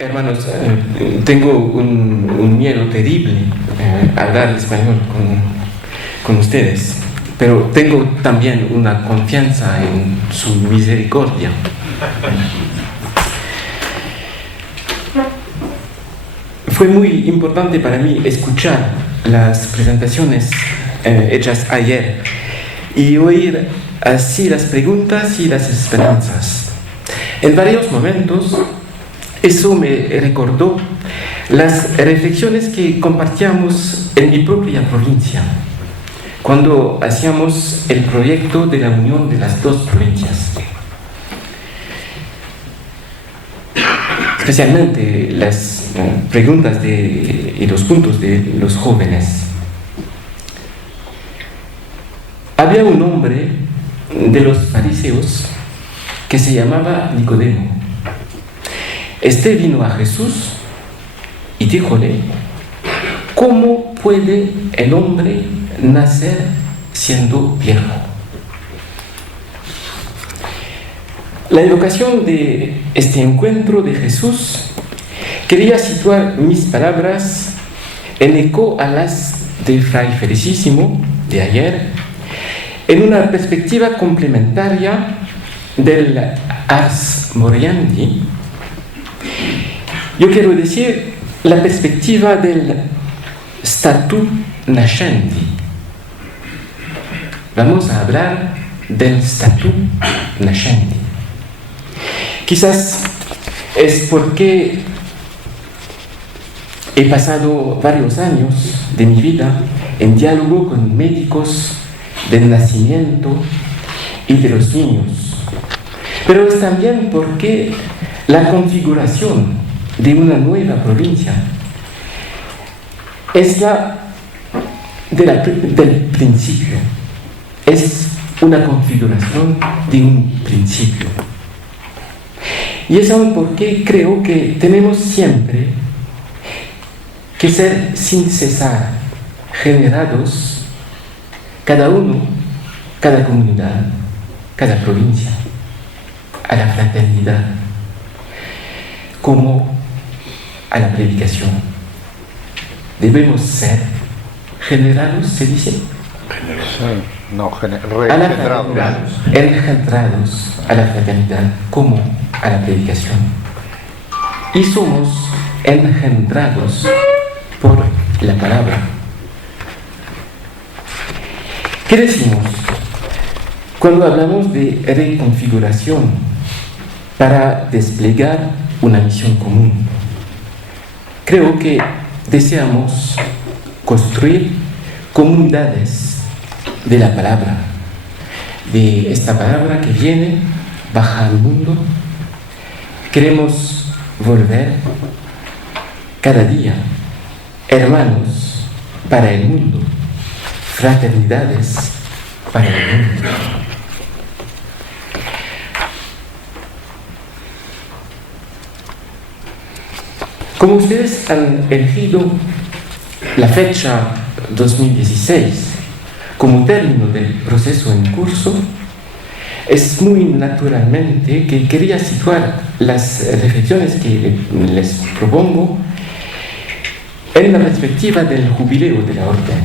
Hermanos, tengo un miedo terrible a hablar español con ustedes, pero tengo también una confianza en su misericordia. Fue muy importante para mí escuchar las presentaciones hechas ayer y oír así las preguntas y las esperanzas. En varios momentos, eso me recordó las reflexiones que compartíamos en mi propia provincia, cuando hacíamos el proyecto de la unión de las dos provincias. Especialmente las preguntas y los puntos de los jóvenes. Había un hombre de los fariseos que se llamaba Nicodemo. Este vino a Jesús y díjole: ¿cómo puede el hombre nacer siendo viejo? La evocación de este encuentro de Jesús quería situar mis palabras en eco a las de Fray Felicísimo de ayer, en una perspectiva complementaria del Ars Moriendi. Yo quiero decir la perspectiva del statu nascendi. Vamos a hablar del statu nascendi. Quizás es porque he pasado varios años de mi vida en diálogo con médicos del nacimiento y de los niños, pero es también porque la configuración de una nueva provincia es la del principio, es una configuración de un principio. Y es aún porque creo que tenemos siempre que ser sin cesar generados, cada uno, cada comunidad, cada provincia, a la fraternidad, como a la predicación. Debemos ser generados, se dice. Engendrados a la fraternidad como a la predicación. Y somos engendrados por la palabra. ¿Qué decimos cuando hablamos de reconfiguración para desplegar una misión común? Creo que deseamos construir comunidades de la palabra, de esta palabra que viene, baja al mundo. Queremos volver cada día hermanos para el mundo, fraternidades para el mundo. Como ustedes han elegido la fecha 2016 como término del proceso en curso, es muy naturalmente que quería situar las reflexiones que les propongo en la perspectiva del jubileo de la orden.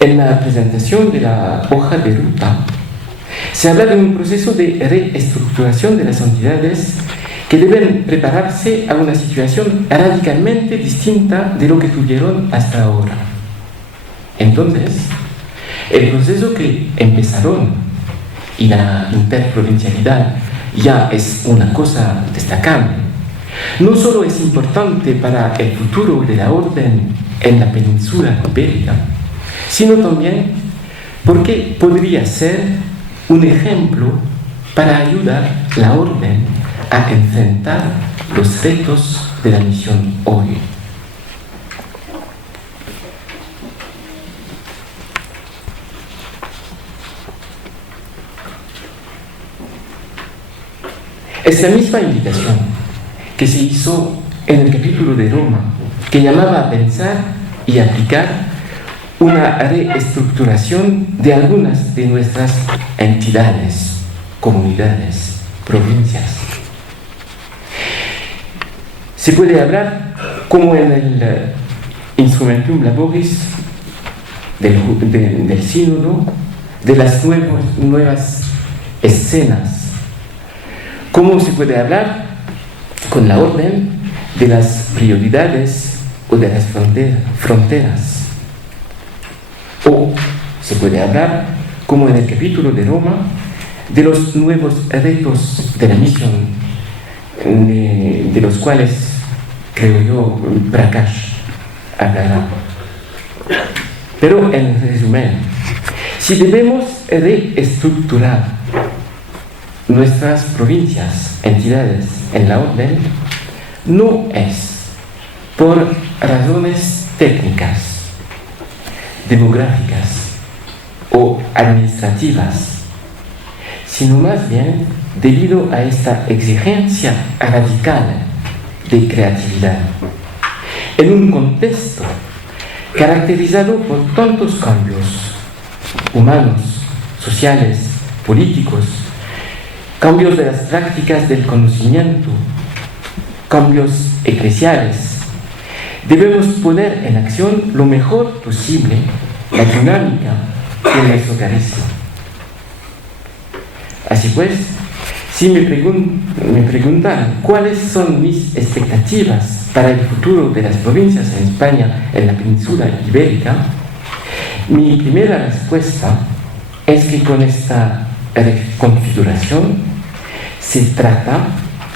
En la presentación de la hoja de ruta se habla de un proceso de reestructuración de las entidades que deben prepararse a una situación radicalmente distinta de lo que tuvieron hasta ahora. Entonces, el proceso que empezaron y la interprovincialidad ya es una cosa destacable. No solo es importante para el futuro de la orden en la península ibérica, sino también porque podría ser un ejemplo para ayudar a la orden a enfrentar los retos de la misión hoy. Es la misma invitación que se hizo en el capítulo de Roma, que llamaba a pensar y aplicar una reestructuración de algunas de nuestras entidades, comunidades, provincias. Se puede hablar, como en el Instrumentum Laboris del sínodo, de las nuevas escenas. ¿Cómo se puede hablar con la orden de las prioridades o de las fronteras? O se puede hablar, como en el capítulo de Roma, de los nuevos retos de la misión, de los cuales, creo yo, Prakash hablará. Pero en resumen, si debemos reestructurar nuestras provincias, entidades en la orden, no es por razones técnicas, demográficas o administrativas, sino más bien debido a esta exigencia radical de creatividad, en un contexto caracterizado por tantos cambios humanos, sociales, políticos, cambios de las prácticas del conocimiento, cambios eclesiales. Debemos poner en acción lo mejor posible la dinámica de nuestro carisma. Así pues, si me preguntan cuáles son mis expectativas para el futuro de las provincias en España, en la península ibérica, mi primera respuesta es que con esta reconfiguración se trata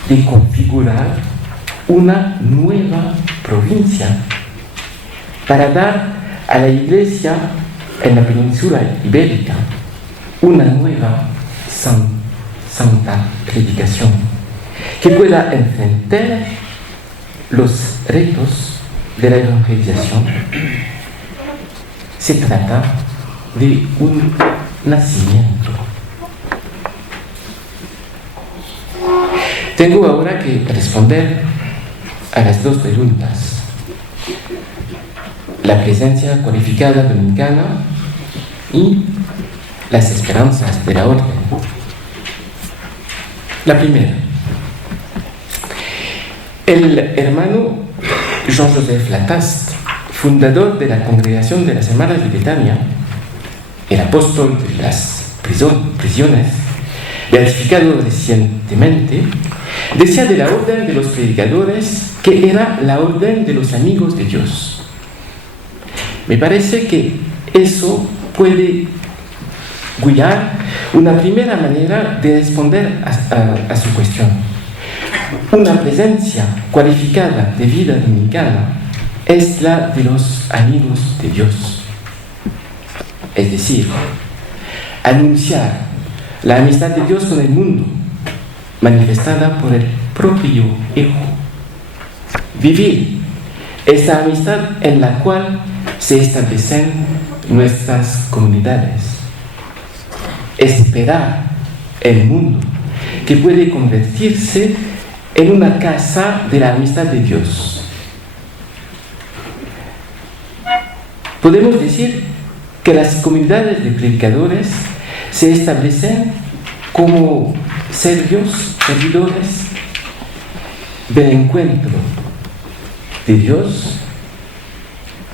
de configurar una nueva provincia para dar a la Iglesia en la península ibérica una nueva santa predicación que pueda enfrentar los retos de la evangelización. Se trata de un nacimiento. Tengo ahora que responder a las dos preguntas: la presencia cualificada dominicana y las esperanzas de la orden. La primera, el hermano Jean-Joseph Lataste, fundador de la Congregación de las Hermanas de Betania, el apóstol de las prisiones, beatificado recientemente, decía de la orden de los predicadores que era la orden de los amigos de Dios. Me parece que eso puede guiar una primera manera de responder a su cuestión. Una presencia cualificada de vida dominicana es la de los amigos de Dios. Es decir, anunciar la amistad de Dios con el mundo, manifestada por el propio Hijo. Vivir esta amistad en la cual se establecen nuestras comunidades. Esperar el mundo que puede convertirse en una casa de la amistad de Dios. Podemos decir que las comunidades de predicadores se establecen como servidores del encuentro de Dios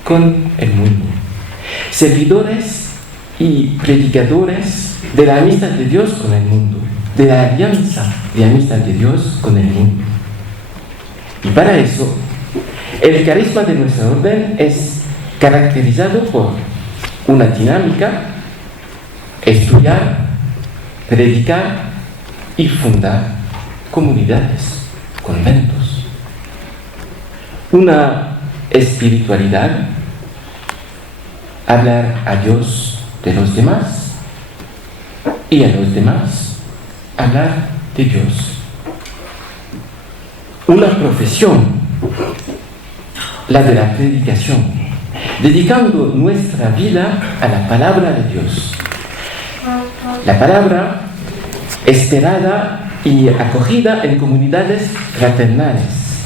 con el mundo, servidores y predicadores de la amistad de Dios con el mundo, de la alianza de amistad de Dios con el mundo. Y para eso, el carisma de nuestra orden es caracterizado por una dinámica: estudiar, predicar y fundar comunidades, conventos. Una espiritualidad: hablar a Dios de los demás y a los demás hablar de Dios. Una profesión, la de la predicación, dedicando nuestra vida a la palabra de Dios. La palabra esperada y acogida en comunidades fraternales.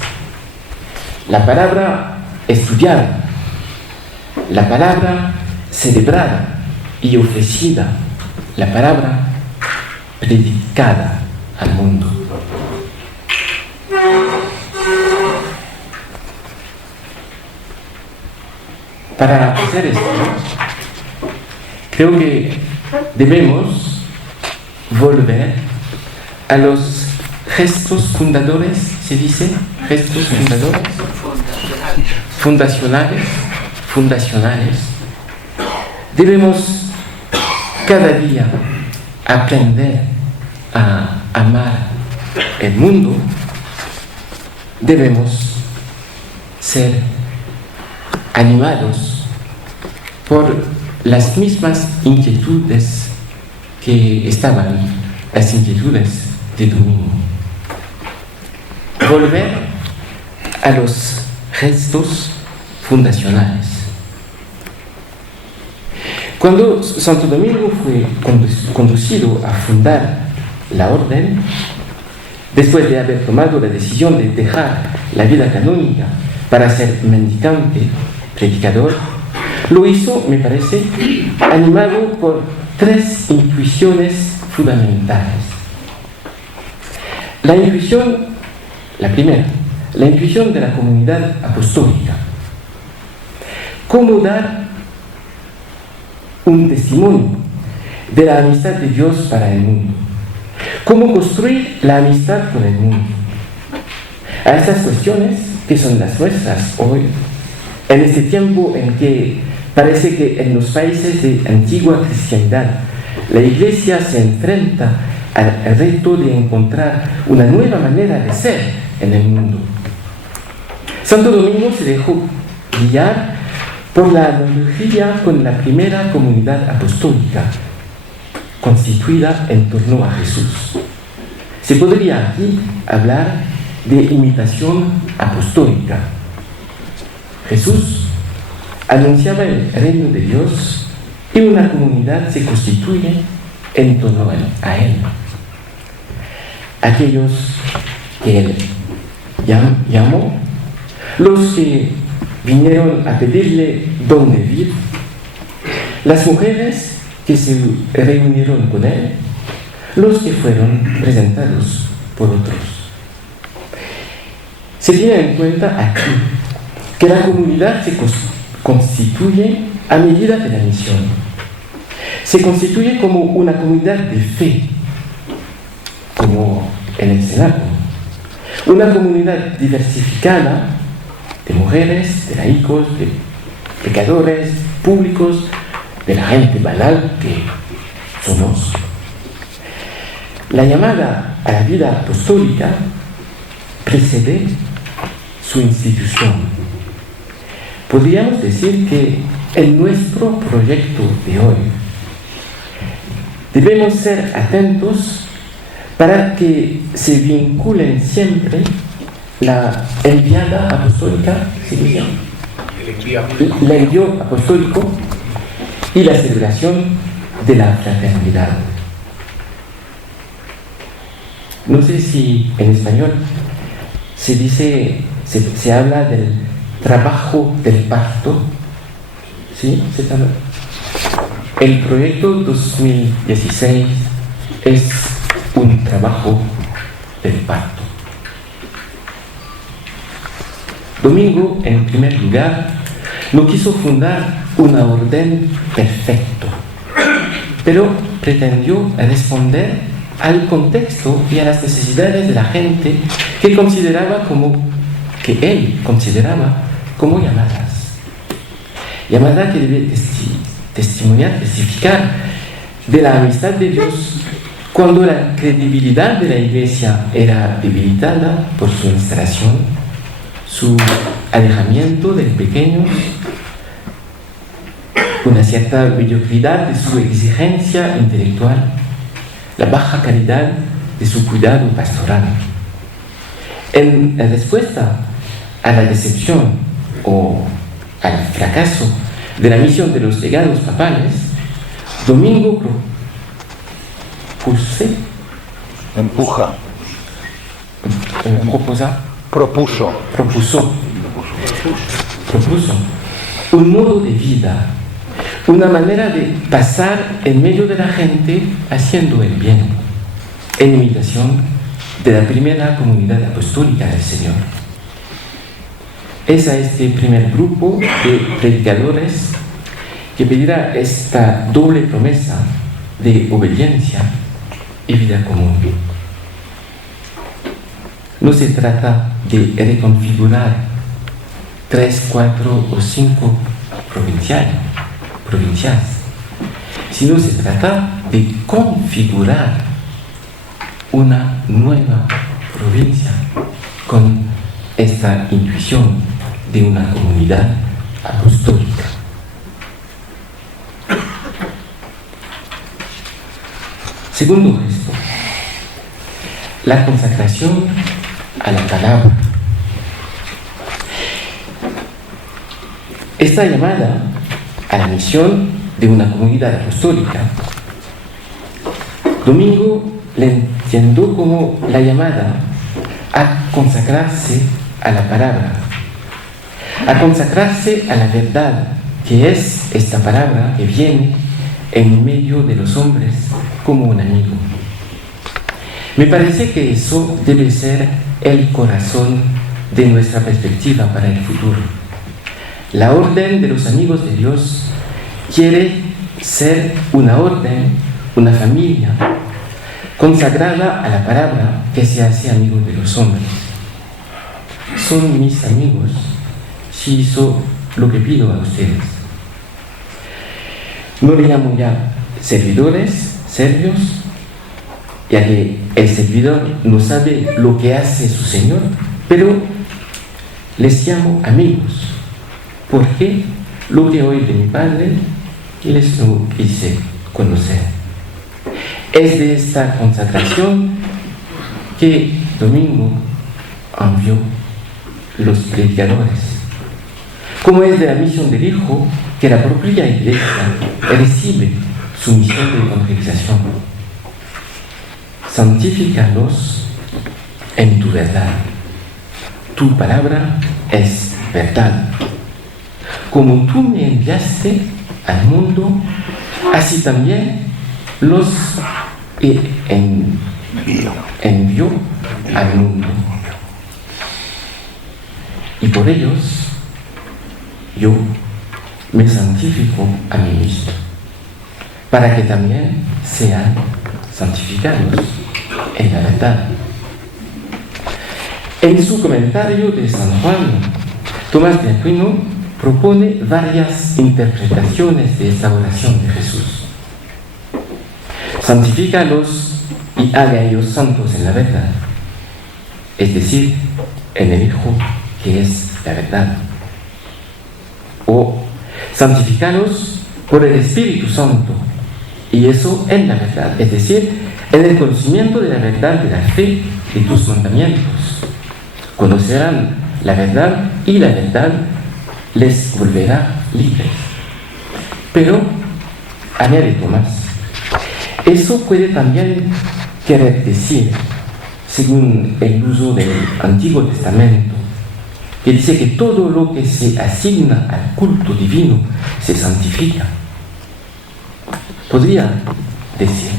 La palabra estudiada. La palabra celebrada y ofrecida la palabra predicada al mundo. Para hacer esto, creo que debemos volver a los gestos fundadores, ¿se dice? Gestos fundadores, fundacionales. Debemos cada día aprender a amar el mundo. Debemos ser animados por las mismas inquietudes que estaban las inquietudes de domingo. Volver a los gestos fundacionales. Cuando Santo Domingo fue conducido a fundar la orden, después de haber tomado la decisión de dejar la vida canónica para ser mendicante, predicador, lo hizo, me parece, animado por 3 intuiciones fundamentales. La primera, la intuición de la comunidad apostólica. ¿Cómo dar un testimonio de la amistad de Dios para el mundo? ¿Cómo construir la amistad con el mundo? A estas cuestiones, que son las nuestras hoy, en este tiempo en que parece que en los países de antigua cristiandad la Iglesia se enfrenta al reto de encontrar una nueva manera de ser en el mundo. Santo Domingo se dejó guiar por la analogía con la primera comunidad apostólica constituida en torno a Jesús. Se podría aquí hablar de imitación apostólica. Jesús anunciaba el reino de Dios y una comunidad se constituye en torno a Él. Aquellos que Él llamó, los que vinieron a pedirle dónde vivir, las mujeres que se reunieron con Él, los que fueron presentados por otros. Se tiene en cuenta aquí que la comunidad se constituye a medida de la misión. Se constituye como una comunidad de fe, como en el cenáculo. Una comunidad diversificada de mujeres, de laicos, de pecadores, públicos, de la gente banal que somos. La llamada a la vida apostólica precede su institución. Podríamos decir que en nuestro proyecto de hoy debemos ser atentos para que se vinculen siempre la enviada apostólica, el envío apostólico y la celebración de la fraternidad. No sé si en español se dice, se habla del trabajo del parto, ¿sí? El proyecto 2016 es un trabajo del parto. Domingo, en primer lugar, no quiso fundar una orden perfecta, pero pretendió responder al contexto y a las necesidades de la gente que él consideraba como llamadas que debe testimoniar, testificar de la amistad de Dios cuando la credibilidad de la Iglesia era debilitada por su instalación, su alejamiento del pequeño, una cierta mediocridad de su exigencia intelectual, la baja calidad de su cuidado pastoral. En respuesta a la decepción o al fracaso de la misión de los legados papales, Domingo propuso un modo de vida, una manera de pasar en medio de la gente haciendo el bien, en imitación de la primera comunidad apostólica del Señor. Es a este primer grupo de predicadores que pedirá esta doble promesa de obediencia y vida común. No se trata de reconfigurar 3, 4 o 5 provincias, sino se trata de configurar una nueva provincia con esta intuición de una comunidad apostólica. Segundo gesto, la consagración a la palabra. Esta llamada a la misión de una comunidad apostólica, Domingo la entiendo como la llamada a consagrarse a la palabra, a consagrarse a la verdad, que es esta palabra que viene en medio de los hombres como un amigo. Me parece que eso debe ser el corazón de nuestra perspectiva para el futuro. La orden de los amigos de Dios quiere ser una orden, una familia consagrada a la palabra que se hace amigo de los hombres. Son mis amigos si hizo lo que pido a ustedes. No le llamo ya servidores, serbios, ya que el servidor no sabe lo que hace su Señor, pero les llamo amigos, porque lo que oí de mi Padre les lo hice conocer. Es de esta consagración que Domingo envió los predicadores, como es de la misión del Hijo que la propia Iglesia recibe su misión de evangelización. Santifícalos en tu verdad. Tu palabra es verdad. Como tú me enviaste al mundo, así también los envió al mundo. Y por ellos yo me santifico a mí mismo, para que también sean santificados en la verdad. En su comentario de San Juan, Tomás de Aquino propone varias interpretaciones de esta oración de Jesús. Santifícalos y haga ellos santos en la verdad, es decir, en el Hijo que es la verdad. O santificalos por el Espíritu Santo, y eso en la verdad, es decir, en el conocimiento de la verdad de la fe de tus mandamientos. Conocerán la verdad y la verdad les volverá libres. Pero, añade Tomás, eso puede también querer decir, según el uso del Antiguo Testamento, que dice que todo lo que se asigna al culto divino se santifica. Podría decir,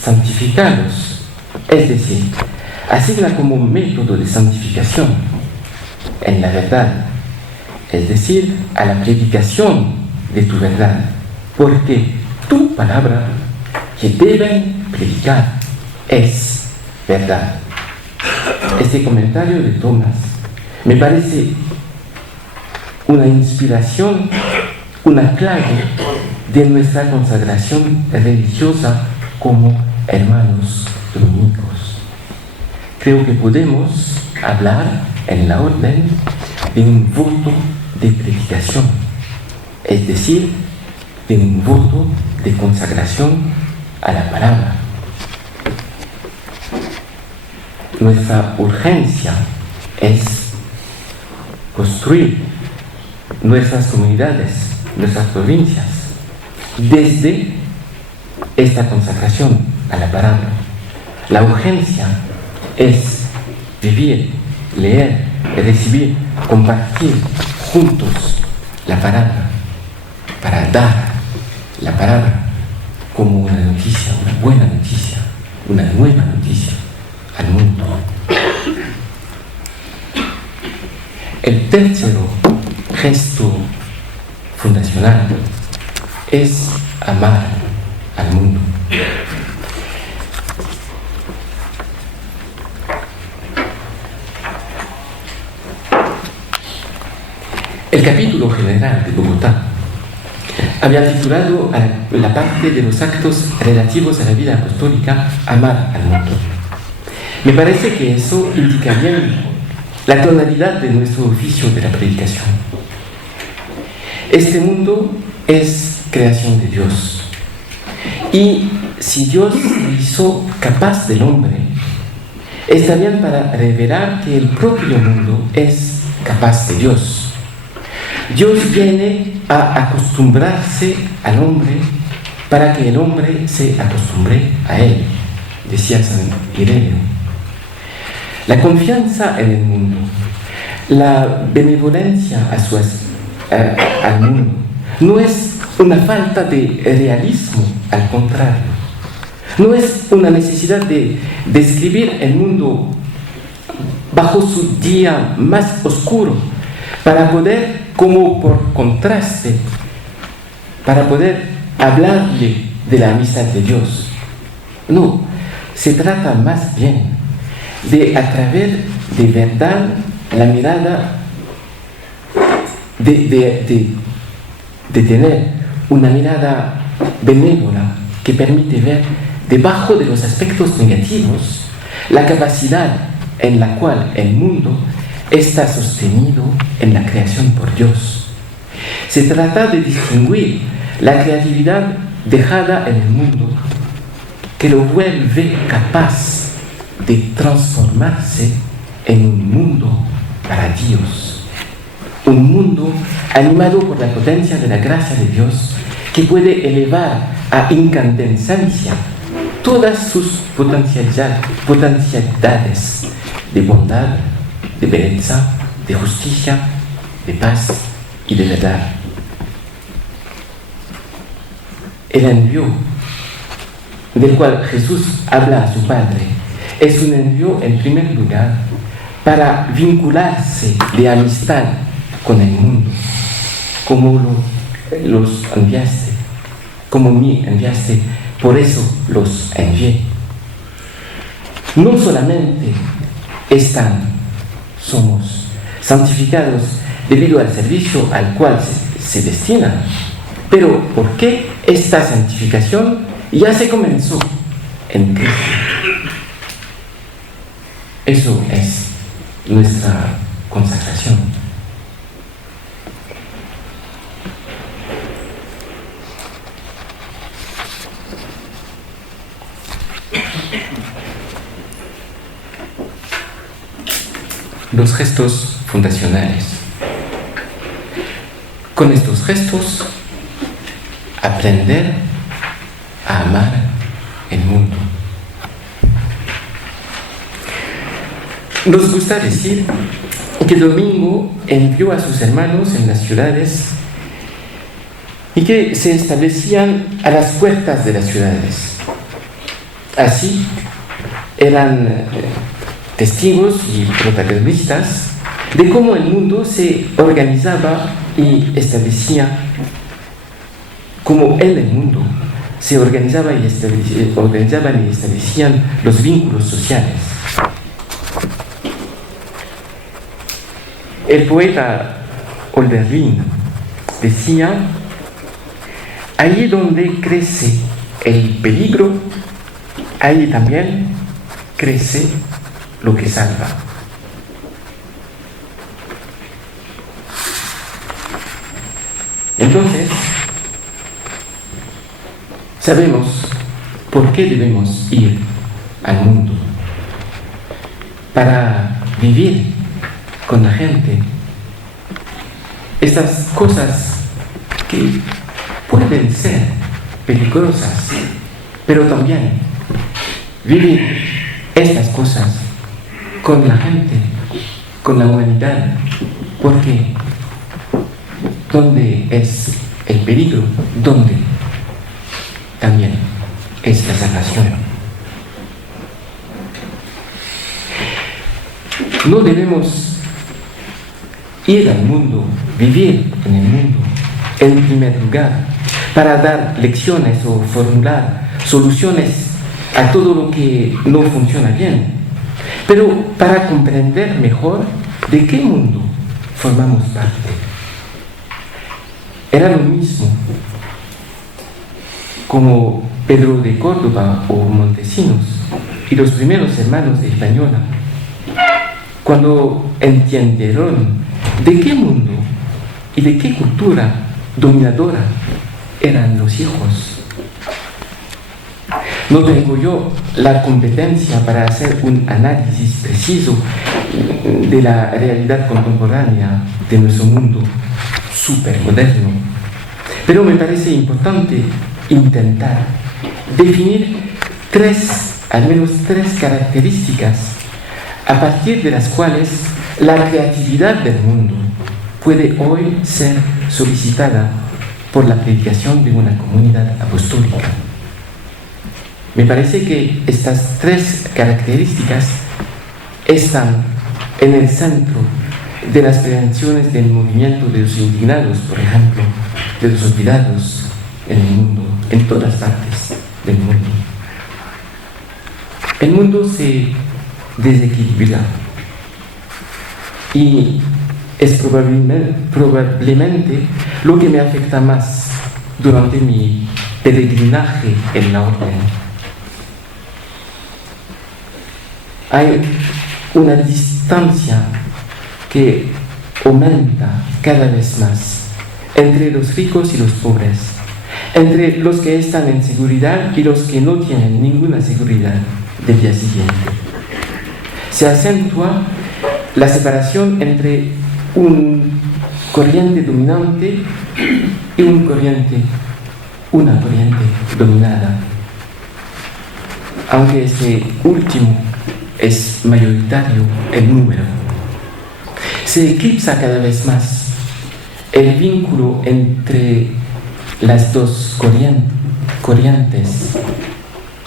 santificados, es decir, asigna como método de santificación en la verdad, es decir, a la predicación de tu verdad, porque tu palabra que deben predicar es verdad. Este comentario de Tomás me parece una inspiración, una clave de nuestra consagración religiosa como hermanos dominicos. Creo que podemos hablar en la orden de un voto de predicación, es decir, de un voto de consagración a la palabra. Nuestra urgencia es construir nuestras comunidades, nuestras provincias, desde esta consagración a la palabra. La urgencia es vivir, leer, recibir, compartir juntos la palabra para dar la palabra como una noticia, una buena noticia, una nueva noticia al mundo. El tercer gesto fundacional es amar al mundo. El capítulo general de Bogotá había titulado a la parte de los actos relativos a la vida apostólica Amar al mundo. Me parece que eso indica bien la tonalidad de nuestro oficio de la predicación. Este mundo es creación de Dios. Y si Dios lo hizo capaz del hombre, es también para revelar que el propio mundo es capaz de Dios. Dios viene a acostumbrarse al hombre para que el hombre se acostumbre a él, decía San Ireneo. La confianza en el mundo, la benevolencia al mundo, no es una falta de realismo, al contrario. No es una necesidad de describir el mundo bajo su día más oscuro para poder, como por contraste, para poder hablarle de la amistad de Dios. No, se trata más bien de atraer de verdad la mirada, de tener una mirada benévola que permite ver debajo de los aspectos negativos la capacidad en la cual el mundo está sostenido en la creación por Dios. Se trata de distinguir la creatividad dejada en el mundo que lo vuelve capaz de transformarse en un mundo para Dios. Un mundo animado por la potencia de la gracia de Dios que puede elevar a incandescencia todas sus potencialidades de bondad, de belleza, de justicia, de paz y de verdad. El envío del cual Jesús habla a su Padre es un envío en primer lugar para vincularse de amistad con el mundo, como los enviaste, como me enviaste, por eso los envié. No solamente somos santificados debido al servicio al cual se destinan, pero ¿por qué esta santificación ya se comenzó en Cristo? Eso es nuestra consagración. Los gestos fundacionales. Con estos gestos, aprender a amar el mundo. Nos gusta decir que Domingo envió a sus hermanos en las ciudades y que se establecían a las puertas de las ciudades. Así eran testigos y protagonistas de cómo el mundo se organizaba y establecía, cómo en el mundo se organizaban y establecían los vínculos sociales. El poeta Holderlin decía: allí donde crece el peligro, allí también crece lo que salva. Entonces, sabemos por qué debemos ir al mundo: para vivir con la gente estas cosas que pueden ser peligrosas, pero también vivir estas cosas con la gente, con la humanidad, porque ¿dónde es el peligro? ¿Dónde también es la salvación. No debemos ir al mundo, vivir en el mundo, en primer lugar, para dar lecciones o formular soluciones a todo lo que no funciona bien, pero para comprender mejor de qué mundo formamos parte. Era lo mismo como Pedro de Córdoba o Montesinos y los primeros hermanos de Española, cuando entendieron de qué mundo y de qué cultura dominadora eran los hijos. No tengo yo la competencia para hacer un análisis preciso de la realidad contemporánea de nuestro mundo supermoderno, pero me parece importante intentar definir al menos tres características a partir de las cuales la creatividad del mundo puede hoy ser solicitada por la predicación de una comunidad apostólica. Me parece que estas tres características están en el centro de las prevenciones del movimiento de los indignados, por ejemplo, de los olvidados en el mundo, en todas partes del mundo. El mundo se desequilibra y es probablemente lo que me afecta más durante mi peregrinaje en la orden. Hay una distancia que aumenta cada vez más entre los ricos y los pobres, entre los que están en seguridad y los que no tienen ninguna seguridad del día siguiente. Se acentúa la separación entre un corriente dominante y una corriente dominada, aunque este último es mayoritario en número. Se eclipsa cada vez más el vínculo entre las dos corrientes.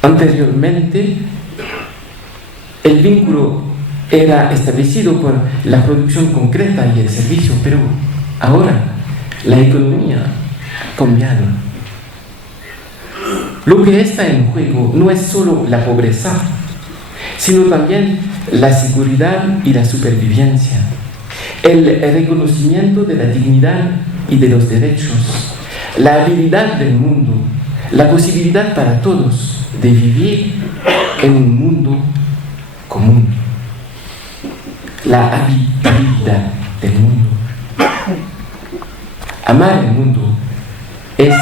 Anteriormente, el vínculo era establecido por la producción concreta y el servicio, pero ahora la economía ha cambiado. Lo que está en juego no es solo la pobreza, sino también la seguridad y la supervivencia, el reconocimiento de la dignidad y de los derechos, la habilidad del mundo, la posibilidad para todos de vivir en un mundo común, la habitabilidad del mundo. Amar el mundo es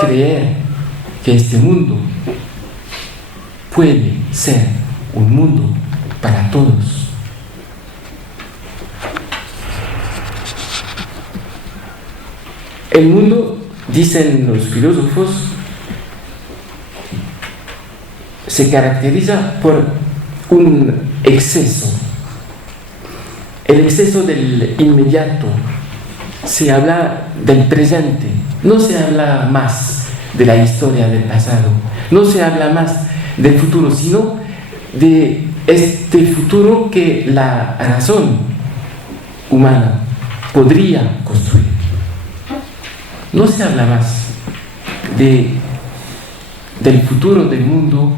creer que este mundo puede ser un mundo para todos. El mundo, dicen los filósofos, se caracteriza por un exceso. El exceso del inmediato. Se habla del presente, no se habla más de la historia del pasado, no se habla más del futuro, sino de este futuro que la razón humana podría construir. No se habla más del futuro del mundo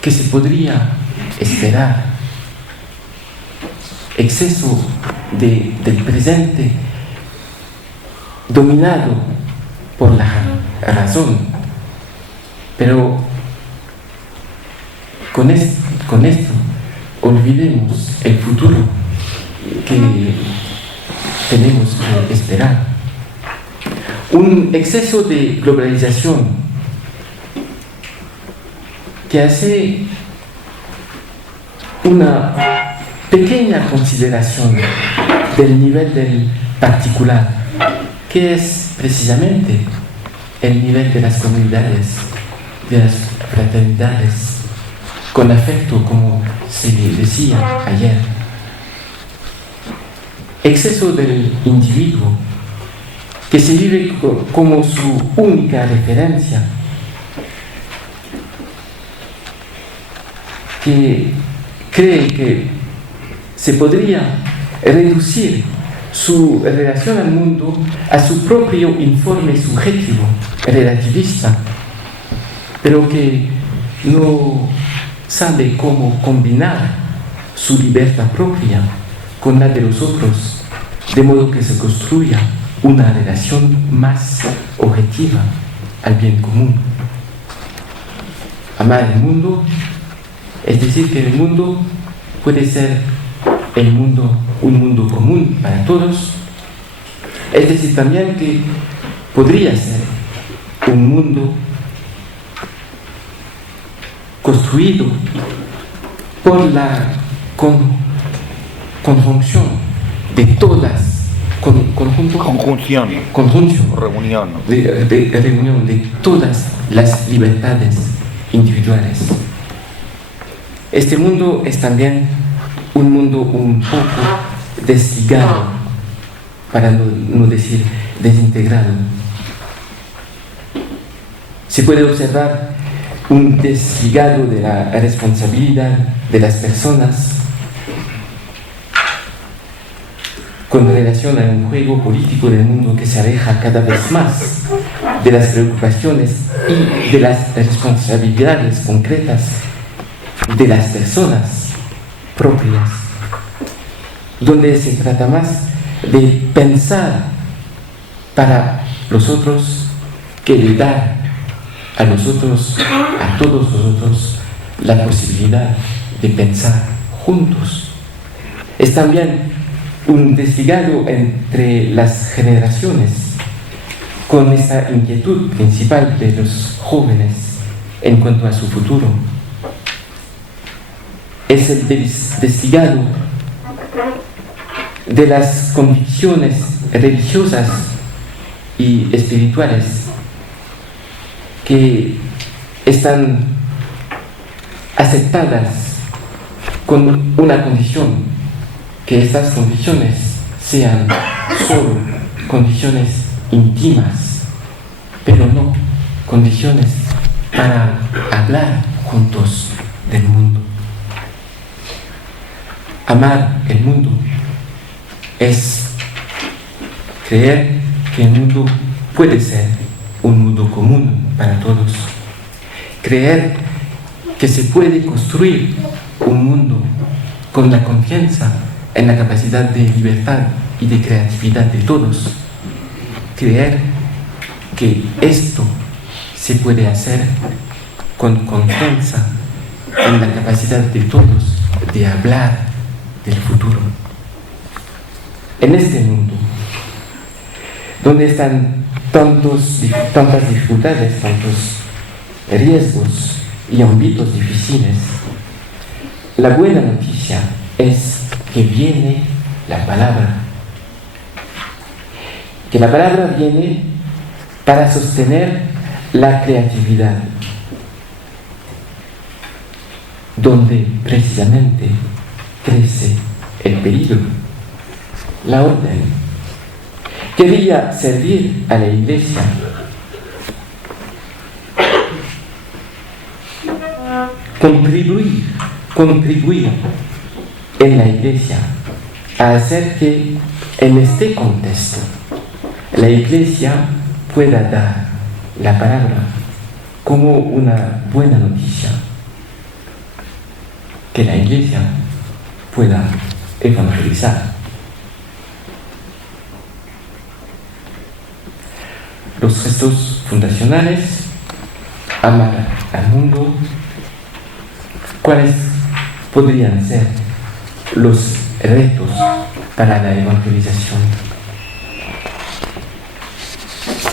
que se podría esperar. Exceso del presente dominado por la razón. Pero con esto olvidemos el futuro que tenemos que esperar. Un exceso de globalización que hace una pequeña consideración del nivel del particular, que es precisamente el nivel de las comunidades, de las fraternidades, con afecto, como se decía ayer. Exceso del individuo, que se vive como su única referencia, que cree que se podría reducir su relación al mundo a su propio informe subjetivo, relativista, pero que no sabe cómo combinar su libertad propia con la de los otros, de modo que se construya una relación más objetiva al bien común. Amar el mundo es decir que el mundo puede ser un mundo común para todos, es decir también que podría ser un mundo construido por la conjunción de todas reunión de todas las libertades individuales. Este mundo es también un mundo un poco desligado, para no decir desintegrado. Se puede observar un desligado de la responsabilidad de las personas con relación a un juego político del mundo que se aleja cada vez más de las preocupaciones y de las responsabilidades concretas de las personas propias, donde se trata más de pensar para los otros que de dar a nosotros, a todos nosotros, la posibilidad de pensar juntos. Es también un desligado entre las generaciones, con esta inquietud principal de los jóvenes en cuanto a su futuro. Es el desligado de las convicciones religiosas y espirituales que están aceptadas con una condición, que estas condiciones sean solo condiciones íntimas, pero no condiciones para hablar juntos del mundo. Amar el mundo es creer que el mundo puede ser un mundo común para todos, creer que se puede construir un mundo con la confianza en la capacidad de libertad y de creatividad de todos, creer que esto se puede hacer con confianza en la capacidad de todos de hablar del futuro. En este mundo, donde están tantas dificultades, tantos riesgos y ámbitos difíciles, la buena noticia es que viene la palabra. Que la palabra viene para sostener la creatividad, donde precisamente crece el peligro. La orden quería servir a la Iglesia contribuir en la Iglesia a hacer que en este contexto la Iglesia pueda dar la palabra como una buena noticia, que la Iglesia pueda evangelizar. Los gestos fundacionales: amar al mundo. ¿Cuáles podrían ser los retos para la evangelización?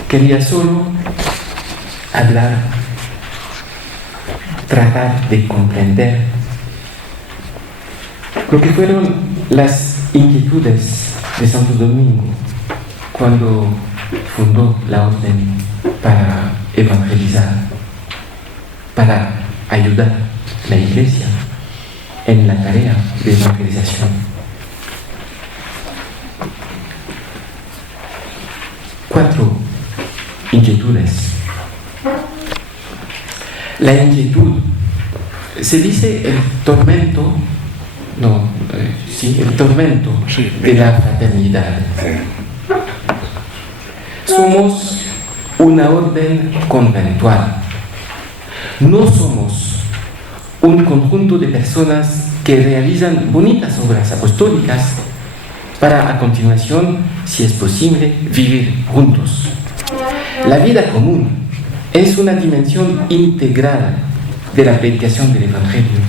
Quería solo hablar, tratar de comprender lo que fueron las inquietudes de Santo Domingo cuando fundó la orden para evangelizar, para ayudar a la Iglesia en la tarea de evangelización. Cuatro inquietudes. La inquietud se dice el tormento, el tormento de la fraternidad. Somos una orden conventual. No somos un conjunto de personas que realizan bonitas obras apostólicas para a continuación, si es posible, vivir juntos. La vida común es una dimensión integral de la predicación del Evangelio,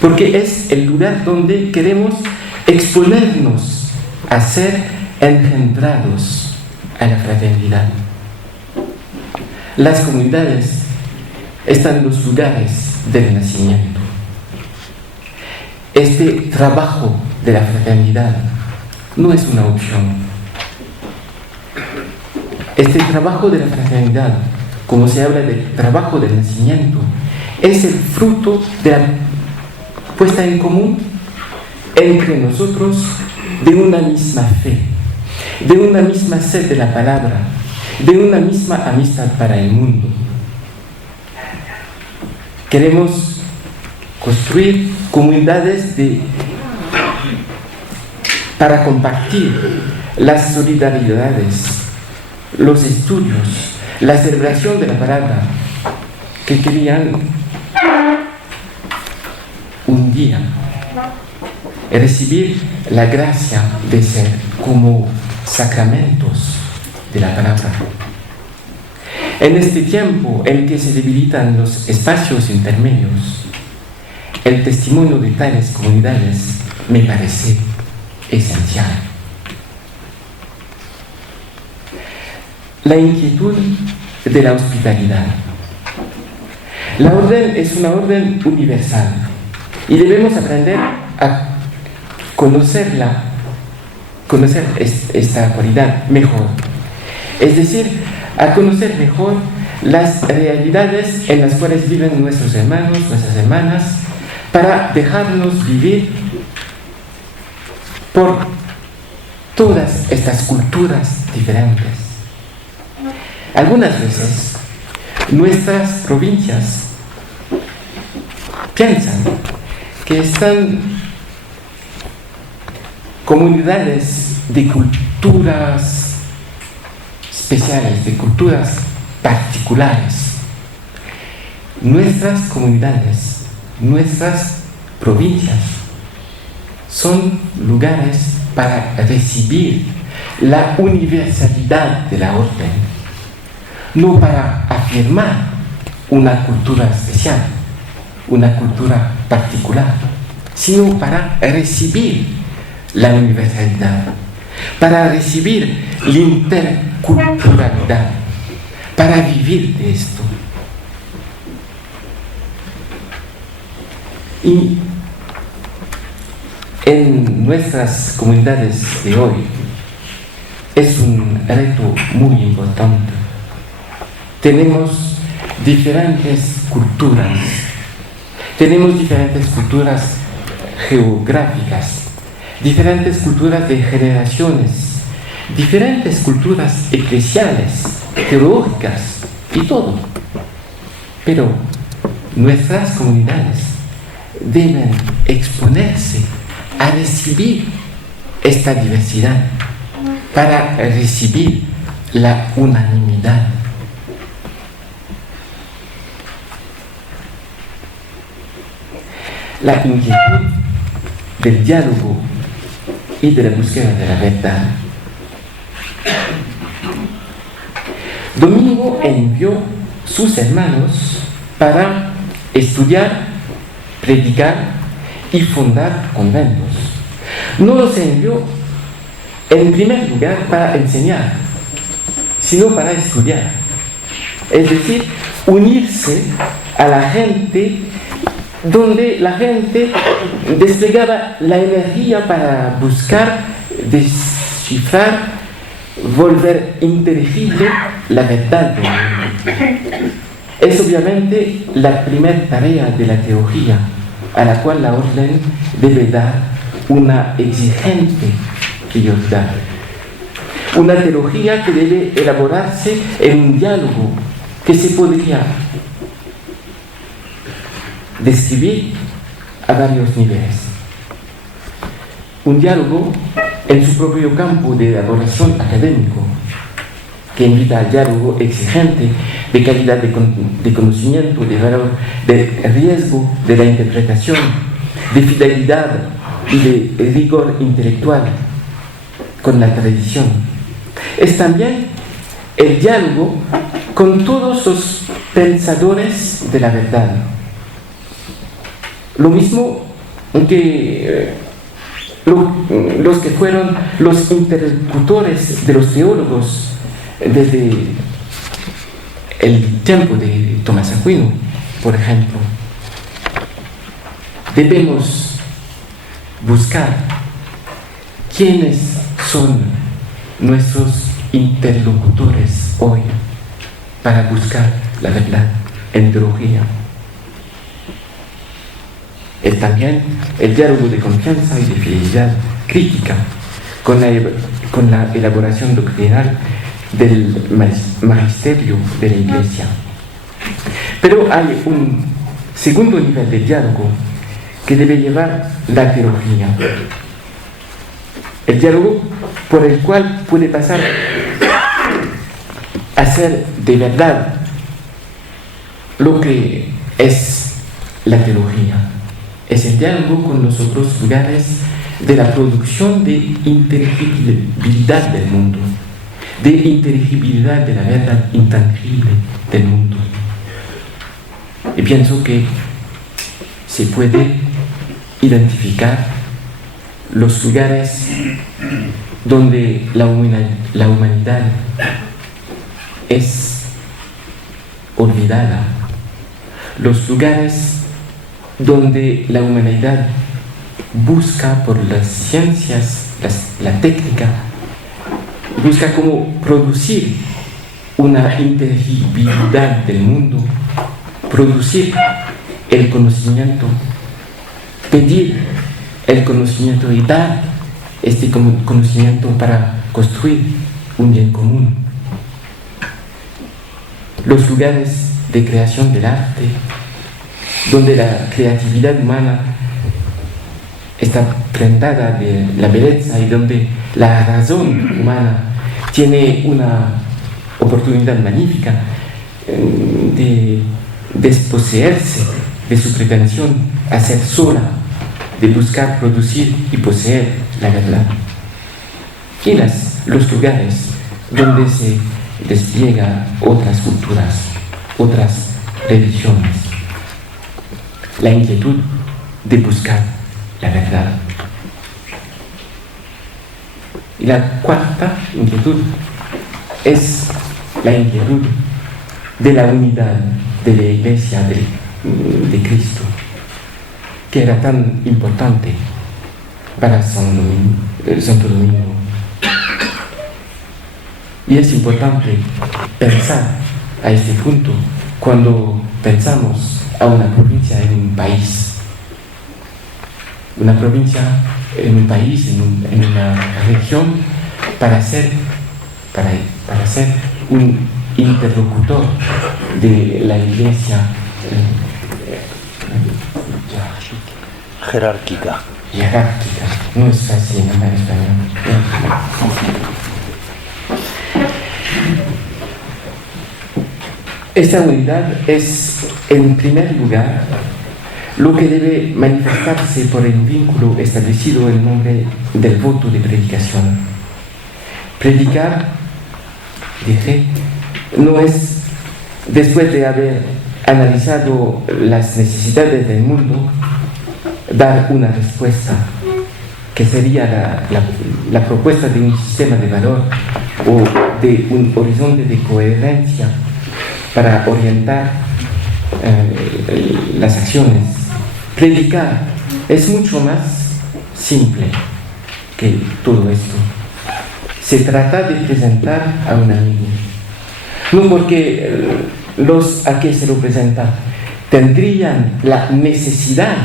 porque es el lugar donde queremos exponernos a ser engendrados a la fraternidad. Las comunidades están en los lugares del nacimiento. Este trabajo de la fraternidad no es una opción. Este trabajo de la fraternidad, como se habla del trabajo del nacimiento, es el fruto de la puesta en común entre nosotros de una misma fe, de una misma sed de la palabra, de una misma amistad para el mundo. Queremos construir comunidades para compartir las solidaridades, los estudios, la celebración de la palabra, que querían un día recibir la gracia de ser como sacramentos de la palabra. En este tiempo en que se debilitan los espacios intermedios, el testimonio de tales comunidades me parece esencial. La inquietud de la hospitalidad. La orden es una orden universal y debemos aprender a conocer esta cualidad mejor. Es decir, a conocer mejor las realidades en las cuales viven nuestros hermanos, nuestras hermanas, para dejarnos vivir por todas estas culturas diferentes. Algunas veces nuestras provincias piensan que están comunidades de culturas especiales, de culturas particulares. Nuestras comunidades, nuestras provincias son lugares para recibir la universalidad de la orden, no para afirmar una cultura especial, una cultura particular, sino para recibir la universalidad, para recibir la interculturalidad, para vivir de esto. Y en nuestras comunidades de hoy es un reto muy importante. Tenemos diferentes culturas geográficas, diferentes culturas de generaciones, diferentes culturas eclesiales, teológicas y todo. Pero nuestras comunidades deben exponerse a recibir esta diversidad para recibir la unanimidad. La inquietud del diálogo y de la búsqueda de la verdad. Domingo envió sus hermanos para estudiar, predicar y fundar conventos. No los envió en primer lugar para enseñar, sino para estudiar. Es decir, unirse a la gente donde la gente desplegaba la energía para buscar, descifrar, volver inteligible la verdad del mundo. Es obviamente la primera tarea de la teología, a la cual la orden debe dar una exigente prioridad. Una teología que debe elaborarse en un diálogo que se podría describir a varios niveles. Un diálogo en su propio campo de elaboración académico, que invita al diálogo exigente de calidad de conocimiento, de valor, de riesgo de la interpretación, de fidelidad y de rigor intelectual con la tradición. Es también el diálogo con todos los pensadores de la verdad. Lo mismo que los que fueron los interlocutores de los teólogos desde el tiempo de Tomás Aquino, por ejemplo. Debemos buscar quiénes son nuestros interlocutores hoy para buscar la verdad en teología. Es también el diálogo de confianza y de fidelidad crítica con la elaboración doctrinal del magisterio de la Iglesia. Pero hay un segundo nivel de diálogo que debe llevar la teología. El diálogo por el cual puede pasar a ser de verdad lo que es la teología. Es el diálogo con los otros lugares de la producción de inteligibilidad del mundo, de inteligibilidad de la verdad intangible del mundo. Y pienso que se puede identificar los lugares donde la humanidad es olvidada, los lugares donde la humanidad busca por las ciencias, la técnica, busca cómo producir una inteligibilidad del mundo, producir el conocimiento, pedir el conocimiento y dar este conocimiento para construir un bien común. Los lugares de creación del arte, donde la creatividad humana está prendada de la belleza y donde la razón humana tiene una oportunidad magnífica de desposeerse de su pretensión a ser sola, de buscar producir y poseer la verdad. Y los lugares donde se despliega otras culturas, otras religiones. La inquietud de buscar la verdad. Y la cuarta inquietud es la inquietud de la unidad de la Iglesia de Cristo, que era tan importante para Santo Domingo. Y es importante pensar a este punto cuando pensamos a una provincia en un país. Una provincia en un país, en una región, para ser un interlocutor de la Iglesia jerárquica. No es fácil hablar español. Esta unidad es, en primer lugar, lo que debe manifestarse por el vínculo establecido en nombre del voto de predicación. Predicar, dije, no es, después de haber analizado las necesidades del mundo, dar una respuesta, que sería la propuesta de un sistema de valor o de un horizonte de coherencia para orientar las acciones. Predicar es mucho más simple que todo esto. Se trata de presentar a un amigo. No porque los a que se lo presenta tendrían la necesidad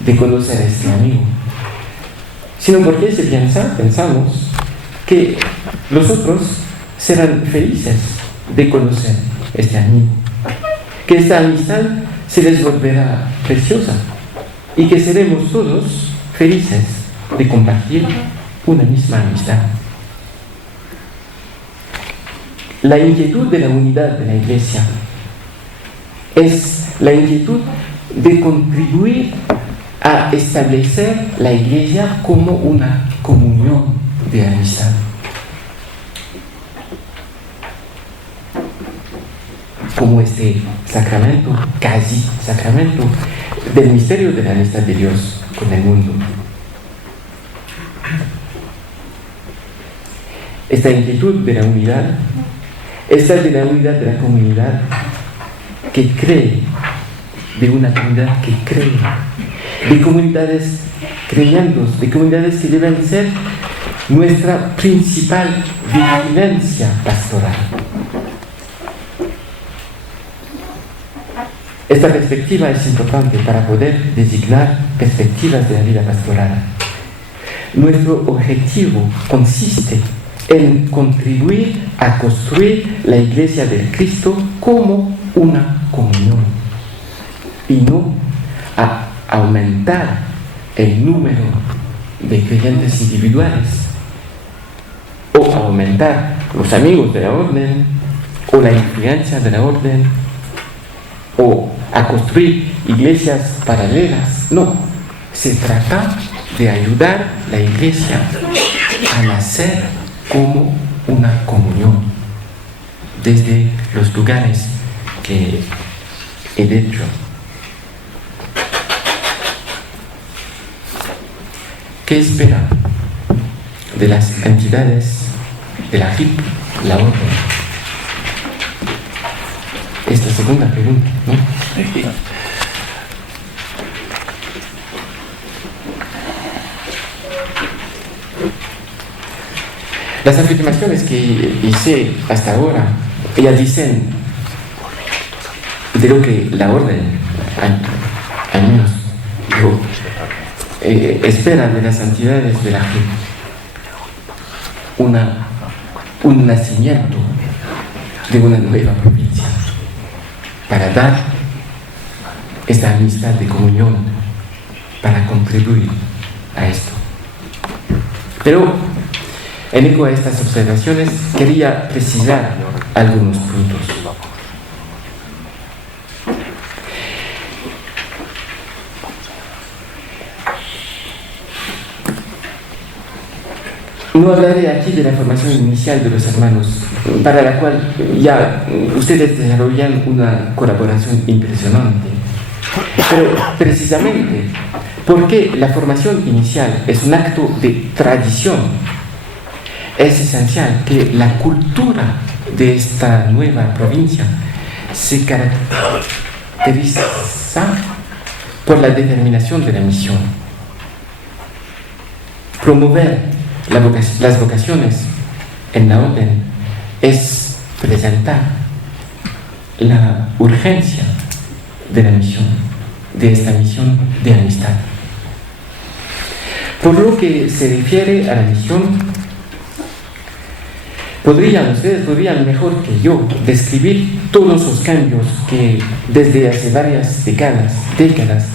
de conocer a este amigo, sino porque pensamos que los otros serán felices de conocer este amigo, que esta amistad se les volverá preciosa y que seremos todos felices de compartir una misma amistad. La inquietud de la unidad de la Iglesia es la inquietud de contribuir a establecer la Iglesia como una comunión de amistad. Como este sacramento, casi sacramento, del misterio de la amistad de Dios con el mundo. Esta inquietud de la unidad, esta de la unidad de la comunidad que cree, de una comunidad que cree, de comunidades creyentes, de comunidades que deben ser nuestra principal vigilancia pastoral. Esta perspectiva es importante para poder designar perspectivas de la vida pastoral. Nuestro objetivo consiste en contribuir a construir la Iglesia del Cristo como una comunión y no a aumentar el número de creyentes individuales o aumentar los amigos de la orden o la influencia de la orden o a construir iglesias paralelas. No, se trata de ayudar a la Iglesia a nacer como una comunión desde los lugares que he dicho. ¿Qué espera de las entidades de la RIP, la orden? Esta segunda pregunta, ¿no? Las afirmaciones que hice hasta ahora, ellas dicen de lo que la orden, al menos yo, espera de las entidades de la fe, un nacimiento de una nueva provincia para dar esta amistad de comunión, para contribuir a esto. Pero en eco a estas observaciones quería precisar algunos puntos. No hablaré aquí de la formación inicial de los hermanos, para la cual ya ustedes desarrollan una colaboración impresionante. Pero precisamente porque la formación inicial es un acto de tradición, es esencial que la cultura de esta nueva provincia se caracteriza por la determinación de la misión. Promover las vocaciones en la orden es presentar la urgencia de la misión, de esta misión de amistad. Por lo que se refiere a la misión, ustedes podrían mejor que yo describir todos los cambios que desde hace varias décadas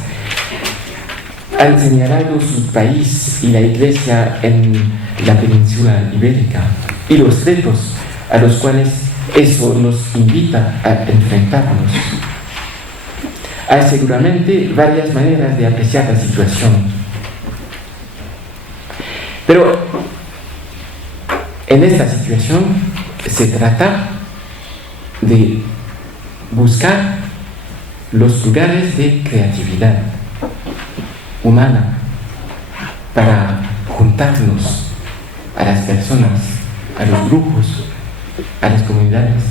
han señalado su país y la Iglesia en la península ibérica y los retos a los cuales eso nos invita a enfrentarnos. Hay seguramente varias maneras de apreciar la situación, pero en esta situación se trata de buscar los lugares de creatividad humana para juntarnos a las personas, a los grupos, a las comunidades,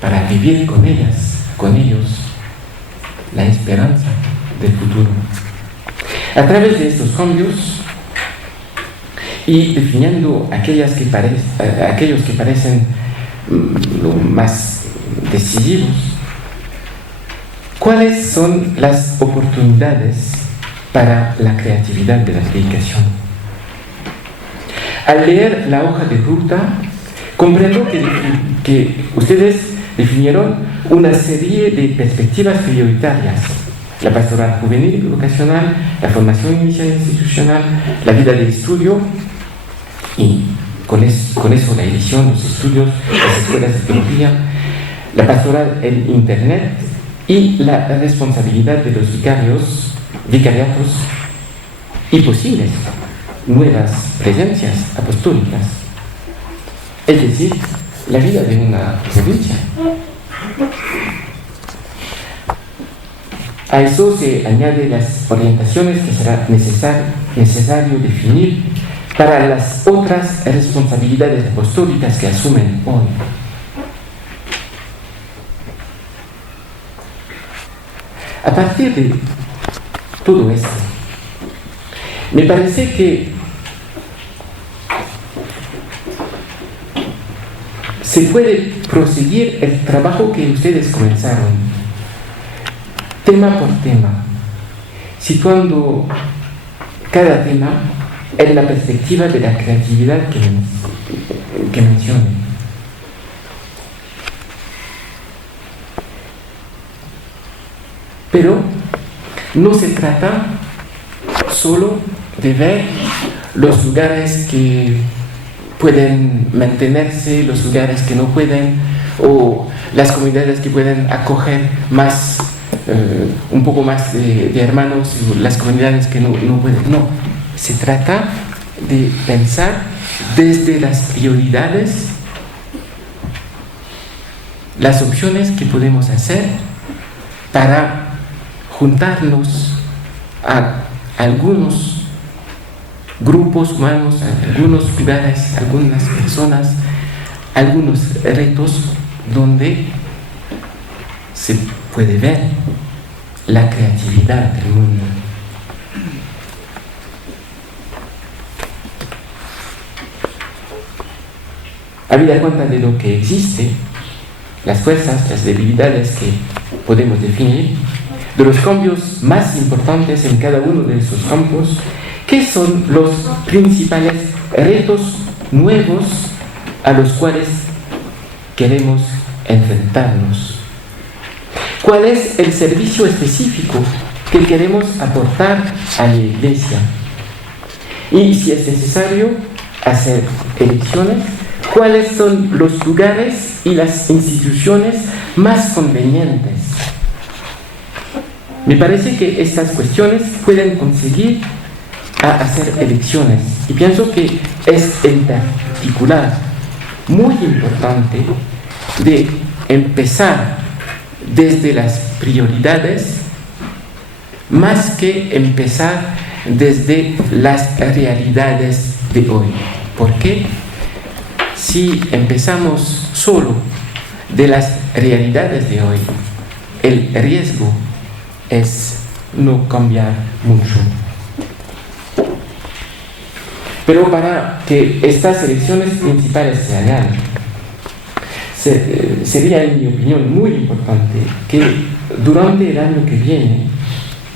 para vivir con ellas, con ellos, la esperanza del futuro. A través de estos cambios y definiendo aquellos que parecen lo más decisivos, ¿cuáles son las oportunidades para la creatividad de la predicación? Al leer la hoja de ruta, comprendo que ustedes definieron una serie de perspectivas prioritarias: la pastoral juvenil y vocacional, la formación inicial institucional, la vida de estudio y con eso la edición, los estudios, las escuelas de teología, la pastoral en Internet y la responsabilidad de los vicariatos y posibles nuevas presencias apostólicas, es decir, la vida de una provincia. A eso se añaden las orientaciones que será necesario definir para las otras responsabilidades apostólicas que asumen hoy. A partir de todo esto, me parece que se puede proseguir el trabajo que ustedes comenzaron, tema por tema, situando cada tema en la perspectiva de la creatividad que mencioné. Pero no se trata solo de ver los lugares que pueden mantenerse, los lugares que no pueden, o las comunidades que pueden acoger más, un poco más de hermanos, y las comunidades que no pueden. No, se trata de pensar desde las prioridades, las opciones que podemos hacer para juntarnos a algunos grupos humanos, a algunos lugares, algunas personas, algunos retos donde se puede ver la creatividad del mundo. Habida cuenta de lo que existe, las fuerzas, las debilidades que podemos definir, de los cambios más importantes en cada uno de esos campos, ¿qué son los principales retos nuevos a los cuales queremos enfrentarnos? ¿Cuál es el servicio específico que queremos aportar a la Iglesia? Y si es necesario hacer elecciones, ¿cuáles son los lugares y las instituciones más convenientes? Me parece que estas cuestiones pueden conseguir a hacer elecciones, y pienso que es en particular muy importante de empezar desde las prioridades más que empezar desde las realidades de hoy. ¿Por qué? Si empezamos solo de las realidades de hoy, el riesgo es no cambiar mucho. Pero para que estas elecciones principales se hagan, sería, en mi opinión, muy importante que durante el año que viene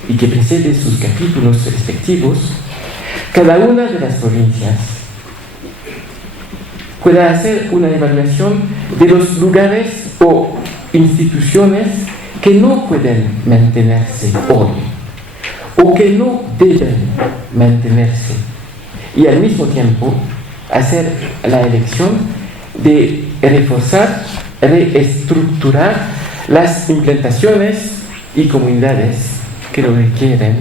y que precede sus capítulos respectivos, cada una de las provincias pueda hacer una evaluación de los lugares o instituciones que no pueden mantenerse hoy o que no deben mantenerse, y al mismo tiempo hacer la elección de reforzar, reestructurar las implantaciones y comunidades que lo requieren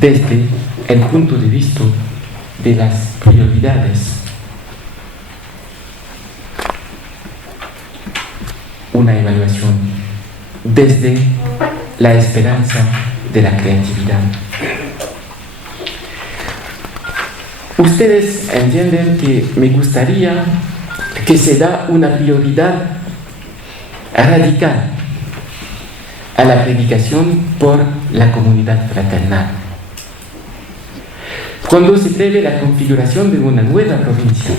desde el punto de vista de las prioridades. Una evaluación desde la esperanza de la creatividad. Ustedes entienden que me gustaría que se da una prioridad radical a la predicación por la comunidad fraternal. Cuando se prevé la configuración de una nueva provincia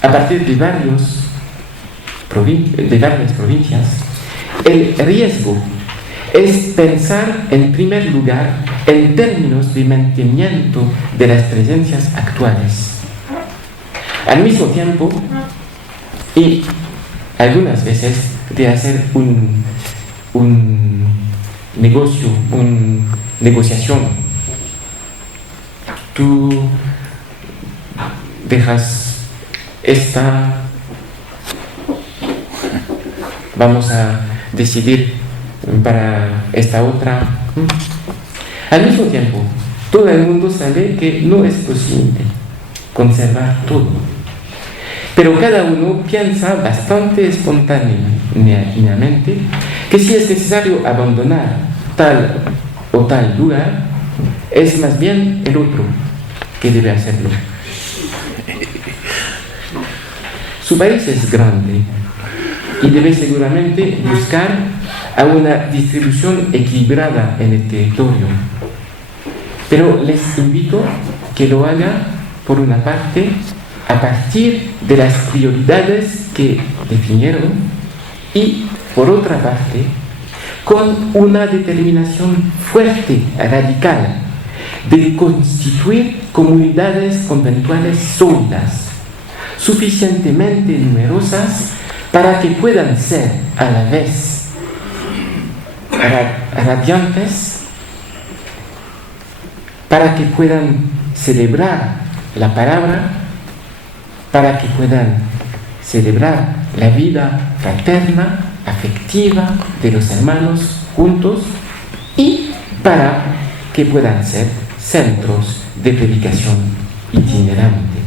a partir de varias provincias, el riesgo es pensar en primer lugar en términos de mantenimiento de las presencias actuales. Al mismo tiempo, y algunas veces de hacer un negocio, una negociación. Tú dejas esta, vamos a decidir para esta otra. Al mismo tiempo, todo el mundo sabe que no es posible conservar todo, pero cada uno piensa bastante espontáneamente que si es necesario abandonar tal o tal lugar, es más bien el otro que debe hacerlo. Su país es grande y debe seguramente buscar a una distribución equilibrada en el territorio. Pero les invito que lo haga, por una parte, a partir de las prioridades que definieron y, por otra parte, con una determinación fuerte, radical, de constituir comunidades conventuales sólidas, suficientemente numerosas para que puedan ser a la vez radiantes, para que puedan celebrar la palabra, para que puedan celebrar la vida fraterna, afectiva de los hermanos juntos y para que puedan ser centros de predicación itinerante.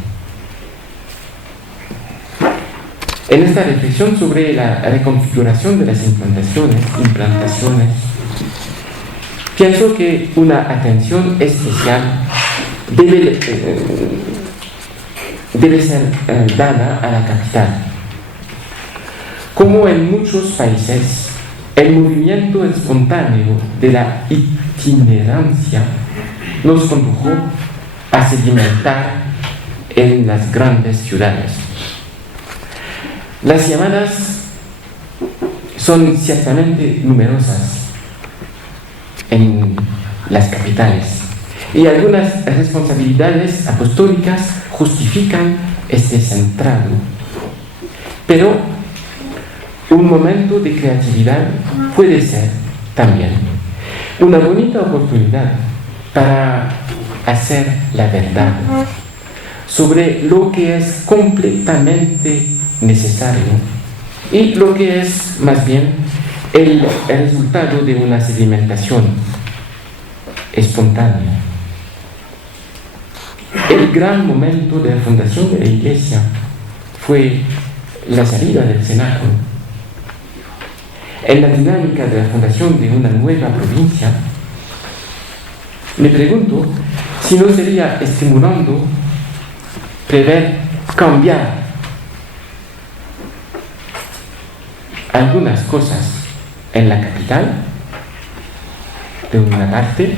En esta reflexión sobre la reconfiguración de las implantaciones, pienso que una atención especial debe ser dada a la capital. Como en muchos países, el movimiento espontáneo de la itinerancia nos condujo a sedimentar en las grandes ciudades. Las llamadas son ciertamente numerosas en las capitales y algunas responsabilidades apostólicas justifican este centrado. Pero un momento de creatividad puede ser también una bonita oportunidad para hacer la verdad sobre lo que es completamente necesario y lo que es más bien el resultado de una sedimentación espontánea. El gran momento de la fundación de la Iglesia fue la salida del cenáculo. En la dinámica de la fundación de una nueva provincia, me pregunto si no sería estimulando prever cambiar algunas cosas en la capital, de una parte,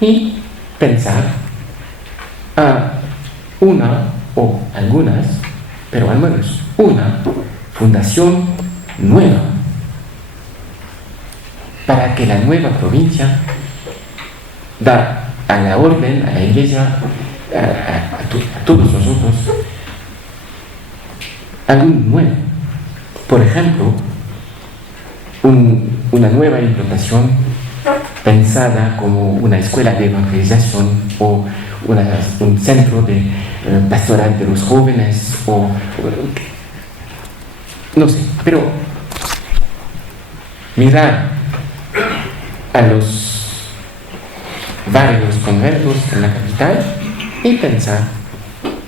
y pensar a una o algunas, pero al menos una fundación nueva, para que la nueva provincia da a la orden, a la Iglesia, a todos nosotros, algo nuevo. Por ejemplo, una nueva implantación pensada como una escuela de evangelización o un centro de pastoral de los jóvenes o no sé, pero mirar a los varios conventos en la capital y pensar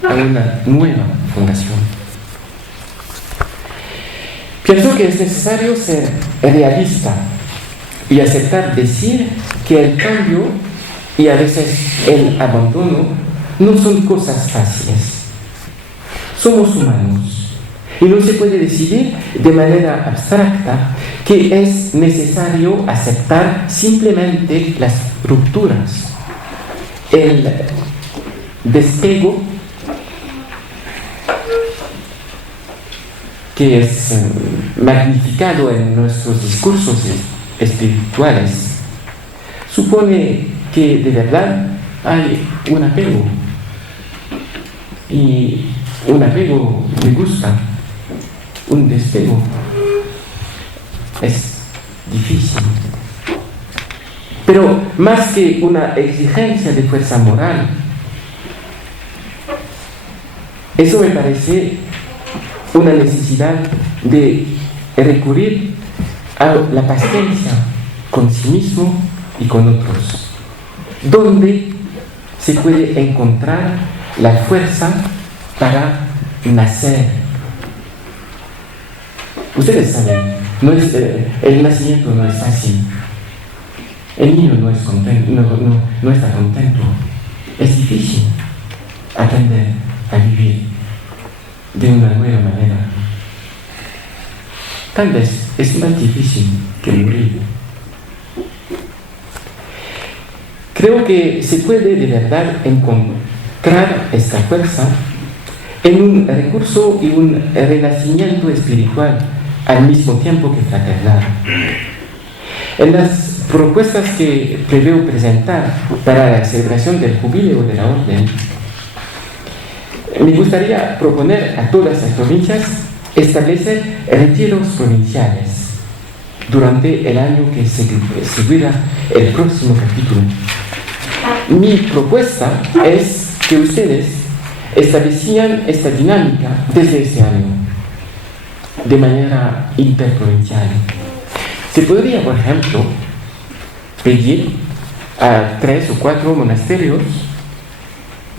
en una nueva fundación. Pienso que es necesario ser realista y aceptar decir que el cambio y a veces el abandono no son cosas fáciles. Somos humanos y no se puede decidir de manera abstracta que es necesario aceptar simplemente las rupturas, el despego que es magnificado en nuestros discursos espirituales, supone que de verdad hay un apego, y un apego me gusta, un despego es difícil. Pero más que una exigencia de fuerza moral, eso me parece una necesidad de recurrir a la paciencia con sí mismo y con otros, donde se puede encontrar la fuerza para nacer. Ustedes saben, el nacimiento no es fácil. El niño no está contento. Es difícil aprender a vivir de una nueva manera. Tal vez es más difícil que morir. Creo que se puede de verdad encontrar esta fuerza en un recurso y un renacimiento espiritual al mismo tiempo que fraternal. En las propuestas que preveo presentar para la celebración del jubileo de la Orden, me gustaría proponer a todas las provincias establecer retiros provinciales durante el año que seguirá el próximo capítulo. Mi propuesta es que ustedes establecían esta dinámica desde ese año, de manera interprovincial. Se podría, por ejemplo, pedir a 3 o 4 monasterios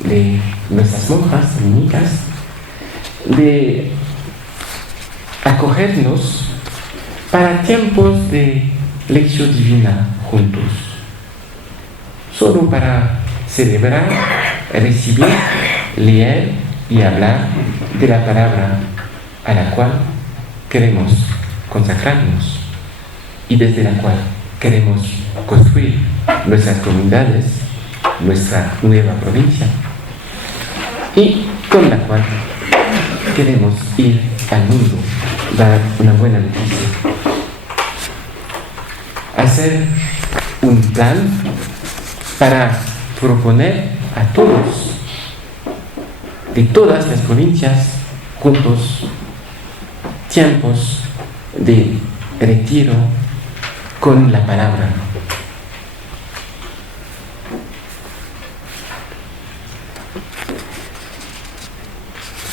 de nuestras monjas dominicas de acogernos para tiempos de lección divina juntos, solo para celebrar, recibir, leer y hablar de la palabra a la cual queremos consagrarnos y desde la cual queremos construir nuestras comunidades, nuestra nueva provincia, y con la cual queremos ir al mundo, dar una buena noticia. Hacer un plan para proponer a todos, de todas las provincias, juntos, tiempos de retiro con la palabra.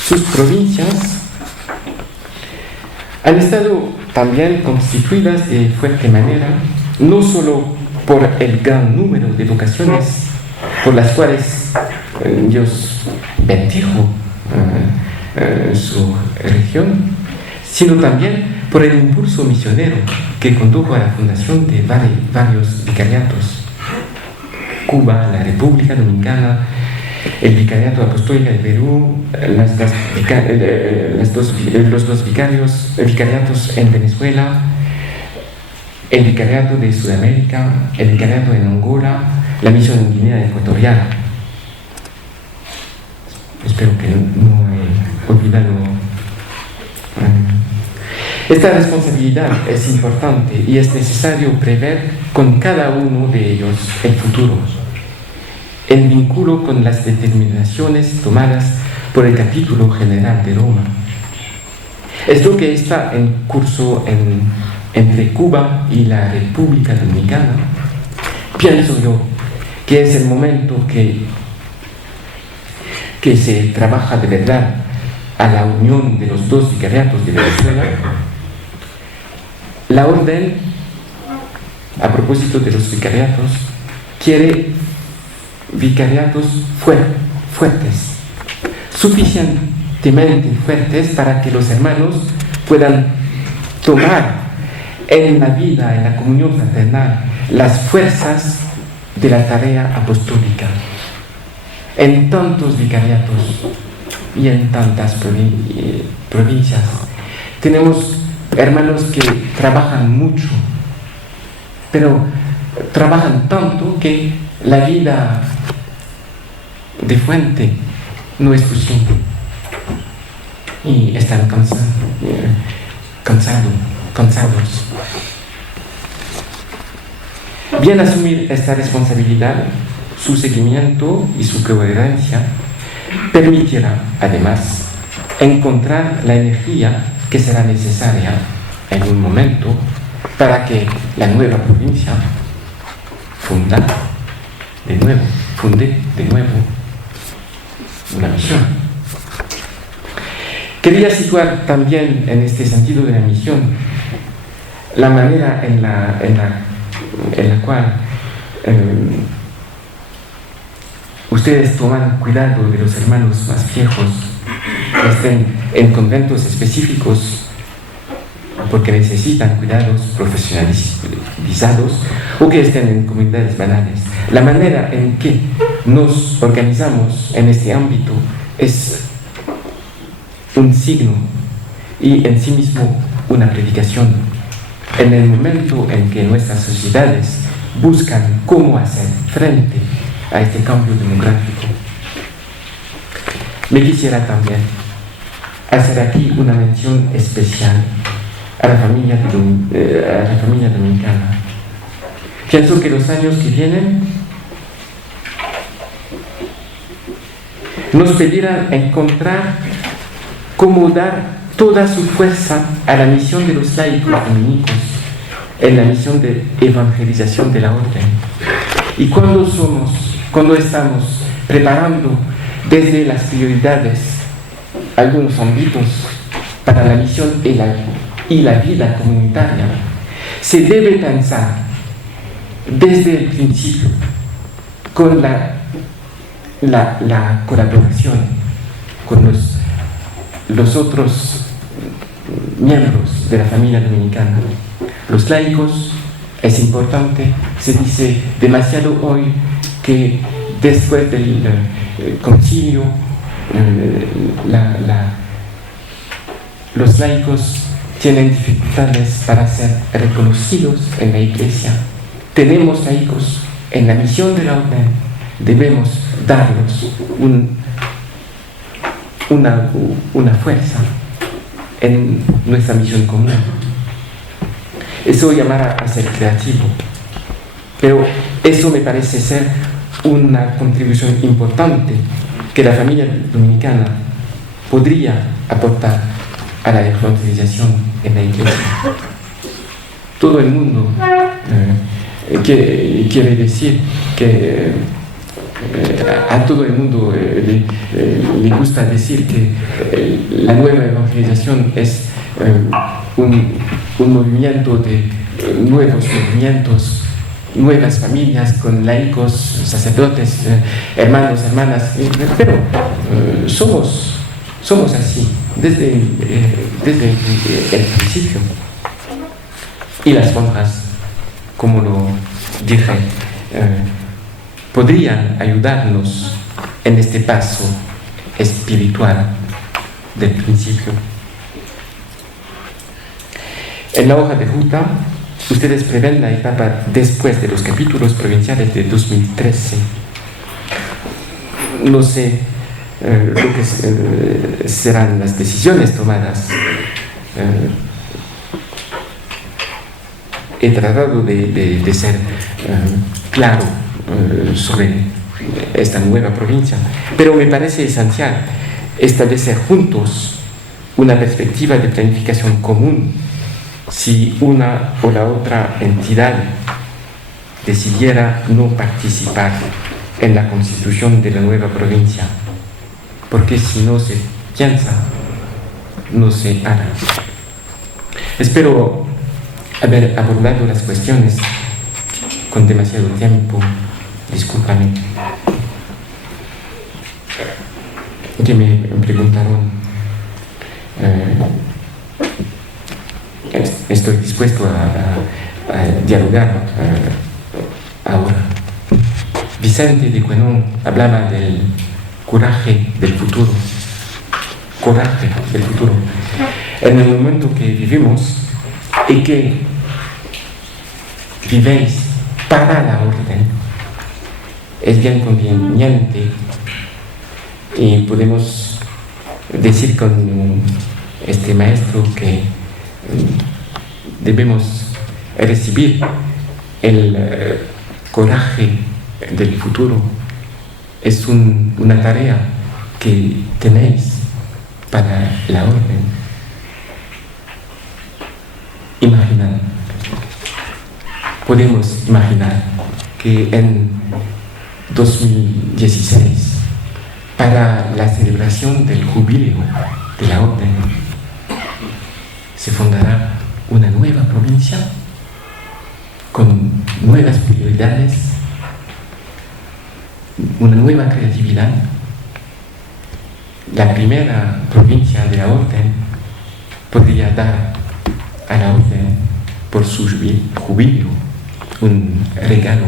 Sus provincias han estado también constituidas de fuerte manera, no solo por el gran número de vocaciones por las cuales Dios bendijo su región, sino también por el impulso misionero que condujo a la fundación de varios vicariatos. Cuba, la República Dominicana, el Vicariato Apostólico de Perú, los dos vicariatos en Venezuela, el Vicariato de Sudamérica, el Vicariato en Angola, la misión en Guinea Ecuatorial. Espero que no he olvidado. Esta responsabilidad es importante y es necesario prever con cada uno de ellos el futuro, en vínculo con las determinaciones tomadas por el capítulo general de Roma. Es lo que está en curso entre Cuba y la República Dominicana. Pienso yo que es el momento que se trabaja de verdad a la unión de los dos vicariatos de Venezuela. La Orden, a propósito de los vicariatos, quiere vicariatos fuertes, suficientemente fuertes para que los hermanos puedan tomar en la vida, en la comunión fraternal, las fuerzas de la tarea apostólica. En tantos vicariatos y en tantas provincias tenemos hermanos que trabajan mucho, pero trabajan tanto que la vida de fuente no es posible y están cansados. Bien asumir esta responsabilidad, su seguimiento y su coherencia permitirá además encontrar la energía que será necesaria en un momento para que la nueva provincia funde de nuevo una misión. Quería situar también en este sentido de la misión la manera en la cual ustedes toman cuidado de los hermanos más viejos que estén en conventos específicos porque necesitan cuidados profesionalizados o que estén en comunidades banales. La manera en que nos organizamos en este ámbito es un signo y en sí mismo una predicación. En el momento en que nuestras sociedades buscan cómo hacer frente a este cambio demográfico, me quisiera también hacer aquí una mención especial a la familia dominicana. Pienso que los años que vienen nos pedirán encontrar cómo dar toda su fuerza a la misión de los laicos dominicos en la misión de evangelización de la orden. Y cuando estamos preparando desde las prioridades algunos ámbitos para la misión y la vida comunitaria, se debe pensar desde el principio con la colaboración con los otros miembros de la familia dominicana. Los laicos, es importante, se dice demasiado hoy que después del concilio los laicos tienen dificultades para ser reconocidos en la iglesia. Tenemos laicos en la misión de la orden, debemos darlos una fuerza en nuestra misión común. Eso llamará a ser creativo, pero eso me parece ser una contribución importante que la familia dominicana podría aportar a la evangelización en la iglesia. Todo el mundo quiere decir que a todo el mundo le gusta decir que la nueva evangelización es un movimiento de nuevos movimientos, nuevas familias con laicos, sacerdotes, hermanos, hermanas, pero somos así desde el principio. Y las monjas, como lo dije, podrían ayudarnos en este paso espiritual del principio. En la hoja de ruta, ustedes prevén la etapa después de los capítulos provinciales de 2013. No sé lo que serán las decisiones tomadas. He tratado de ser claro sobre esta nueva provincia, pero me parece esencial establecer juntos una perspectiva de planificación común si una o la otra entidad decidiera no participar en la constitución de la nueva provincia, porque si no se piensa, no se hará. Espero haber abordado las cuestiones con demasiado tiempo. Discúlpame. Que me preguntaron, estoy dispuesto a dialogar ahora. Vicente de Cuenón hablaba del coraje del futuro. Coraje del futuro. En el momento que vivimos y que vivéis para la orden, es bien conveniente y podemos decir con este maestro que debemos recibir el coraje del futuro. Es una tarea que tenéis para la orden. Imaginad podemos imaginar que en 2016, para la celebración del jubileo de la orden, se fundará una nueva provincia con nuevas prioridades, una nueva creatividad. La primera provincia de la orden podría dar a la orden por su jubileo un regalo